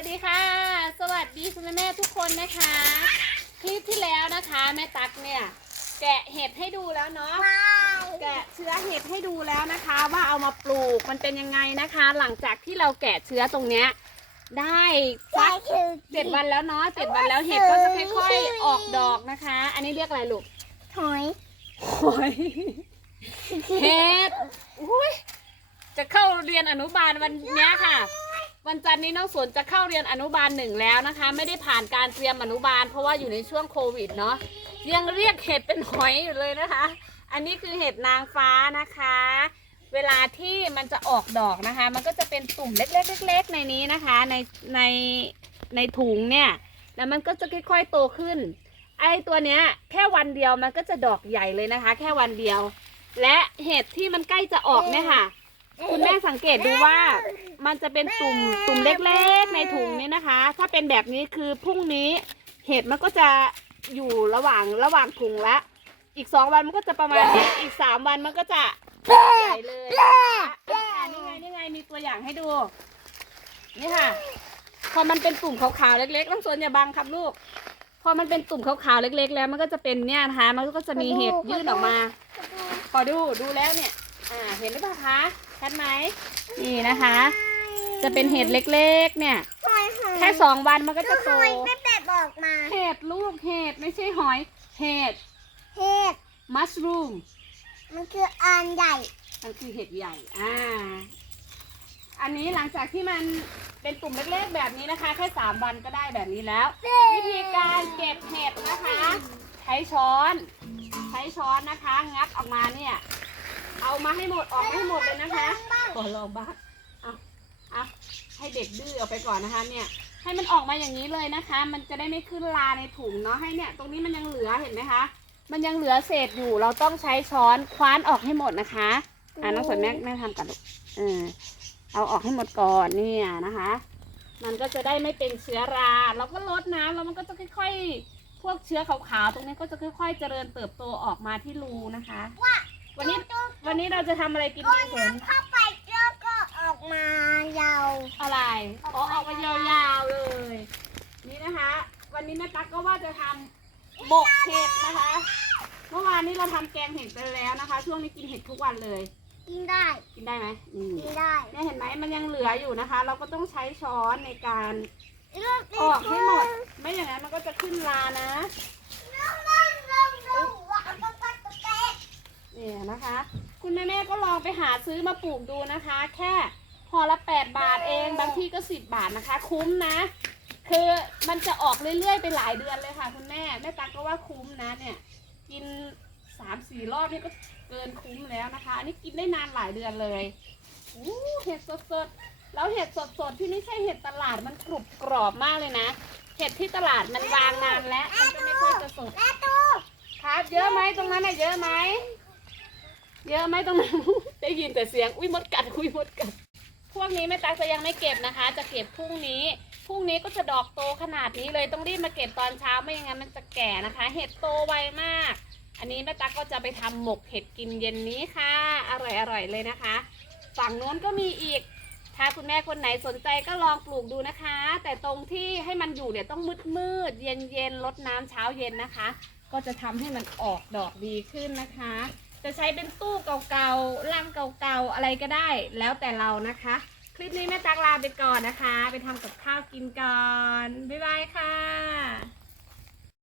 วัสดีค่ะ สวัสดีคุณแม่ทุกคนนะคะ คลิปที่แล้วนะคะแม่ตักเนี่ย แกะเห็ดให้ดูแล้วเนาะแกะเชื้อเห็ดให้ดูแล้วนะคะ ว่าเอามาปลูกมันเป็นยังไงนะคะ หลังจากที่เราแกะเชื้อตรงเนี้ยได้สักเจ็ดวันแล้วเนาะเจ็ดวันแล้วเห็ดก็จะค่อยๆออกดอกนะคะ อันนี้เรียกอะไรลูกหอยโอ้ยเห็ดอุ้ยจะเข้าเรียนอนุบาลวันเนี้ยค่ะ วันจันทร์นี้น้องสนจะเข้าเรียนอนุบาลหนึ่งแล้วนะคะ ไม่ได้ผ่านการเตรียมอนุบาล เพราะว่าอยู่ในช่วงโควิดเนาะยังเรียกเห็ดเป็นหอยอยู่เลยนะคะ อันนี้คือเห็ดนางฟ้านะคะ เวลาที่มันจะออกดอกนะคะ มันก็จะเป็นตุ่มเล็กๆเล็กๆในนี้นะคะ ในในในถุงเนี่ยแล้วมันก็จะค่อยๆโตขึ้น ไอตัวเนี้ยแค่วันเดียวมันก็จะดอกใหญ่เลยนะคะ แค่วันเดียว และเห็ดที่มันใกล้จะออกเนี่ยค่ะ คุณแม่สังเกตดูว่ามันจะเป็นตุ่มตุ่มเล็กๆในถุงนี้นะคะ ถ้าเป็นแบบนี้คือพรุ่งนี้เห็ดมันก็จะอยู่ระหว่างระหว่างถุงละ อีกสองวันมันก็จะประมาณนี้อีกสามวันมันก็จะใหญ่เลยนะคะนี่ไงนี่ไงมีตัวอย่างให้ดู นี่ค่ะ พอมันเป็นตุ่มขาวๆเล็กๆต้องส่วนอย่าบังครับลูก พอมันเป็นตุ่มขาวๆเล็ก ๆ แล้วมันก็จะเป็นเนี่ยนะคะ มันก็จะมีเห็ดยื่นออกมาขอดูดูแล้วเนี่ย อ่า เห็นหรือเปล่าคะ ชัดไหมนี่นะคะ จะเป็นเห็ดเล็กๆ เนี่ย หอยหอยแค่สองวันมันก็จะโต หอยไม่แบบออกมาเห็ดลูกเห็ดไม่ใช่หอย เห็ด เห็ด มัชรูม มันคืออันใหญ่ มันคือเห็ดใหญ่ อ่า อันนี้หลังจากที่มันเป็นตุ่มเล็กๆแบบนี้นะคะ แค่สามวันก็ได้แบบนี้แล้ว วิธีการเก็บเห็ดนะคะ ใช้ช้อน ใช้ช้อนนะคะ งัดออกมาเนี่ย เอามาให้หมดออกมาให้หมดเลยนะคะขอลองบ้างเอาเอาให้เด็กดื้อออกไปก่อนนะคะ เนี่ย ให้มันออกมาอย่างนี้เลยนะคะ มันจะได้ไม่ขึ้นลาในถุงเนาะให้เนี่ย ตรงนี้มันยังเหลือเห็นไหมคะ มันยังเหลือเศษอยู่ เราต้องใช้ช้อนคว้านออกให้หมดนะคะอ่าน้องสนแม่แม่ทำกันลูกเออเอาออกให้หมดก่อนเนี่ยนะคะ มันก็จะได้ไม่เป็นเชื้อรา เราก็ลดน้ำแล้วมันก็จะค่อย ๆ พวกเชื้อขาวๆตรงนี้ก็จะค่อย ๆ เจริญเติบโตออกมาที่รูนะคะ วันนี้วันนี้เราจะทำอะไรกินดีฝนเข้าไปแล้วก็ออกมายาว อะไรอ๋อออกมายาวๆเลย นี่นะคะ วันนี้แม่ตั๊กก็ว่าจะทำบกเห็ดนะคะ เมื่อวานนี้เราทำแกงเห็ดไปแล้วนะคะ ช่วงนี้กินเห็ดทุกวันเลย กินได้กินได้ไหมอืมกินได้เนี่ยเห็นไหมมันยังเหลืออยู่นะคะ เราก็ต้องใช้ช้อนในการ เลือกออกให้หมด ไม่อย่างนั้นมันก็จะขึ้นลานะ เนี่ยนะคะ คุณแม่แม่ๆก็ลองไปหาซื้อมาปลูกดูนะคะ แค่พอละแปดบาทเองบางที่ก็สิบบาทนะคะ คุ้มนะ คือมันจะออกเรื่อยๆ ไปหลายเดือนเลยค่ะ คุณแม่แม่ตักก็ว่าคุ้มนะเนี่ย กินสามสี่รอบนี่ก็เกินคุ้มแล้วนะคะ อันนี้กินได้นานหลายเดือนเลยอู้เห็ดสดๆแล้วเห็ดสดๆที่ไม่ใช่เห็ดตลาดมันกรุบกรอบมากเลยนะ เห็ดที่ตลาดมันวางนานแล้วมันก็ไม่ค่อยจะสดครับเยอะไหมตรงนั้นน่ะเยอะไหม เยอะไหมตรงนั้น ได้ยินแต่เสียง อุ้ยมดกัด อุ้ยมดกัด พวกนี้แม่ตั๊กจะยังไม่เก็บนะคะ จะเก็บพรุ่งนี้ พรุ่งนี้ก็จะดอกโตขนาดนี้เลย ต้องรีบมาเก็บตอนเช้าไม่อย่างนั้นมันจะแก่นะคะ เห็ดโตไวมาก อันนี้แม่ตั๊กก็จะไปทำหมกเห็ดกินเย็นนี้ค่ะ อร่อยๆเลยนะคะ ฝั่งโน้นก็มีอีก ถ้าคุณแม่คนไหนสนใจก็ลองปลูกดูนะคะ แต่ตรงที่ให้มันอยู่เนี่ยต้องมืดมืดเย็นเย็นลดน้ำเช้าเย็นนะคะ ก็จะทำให้มันออกดอกดีขึ้นนะคะ จะใช้เป็นตู้เก่าๆลังเก่าๆอะไรก็ได้ แล้วแต่เรานะคะ คลิปนี้แม่ตักลาไปก่อนนะคะ ไปทำกับข้าวกินก่อน บ๊ายบายค่ะ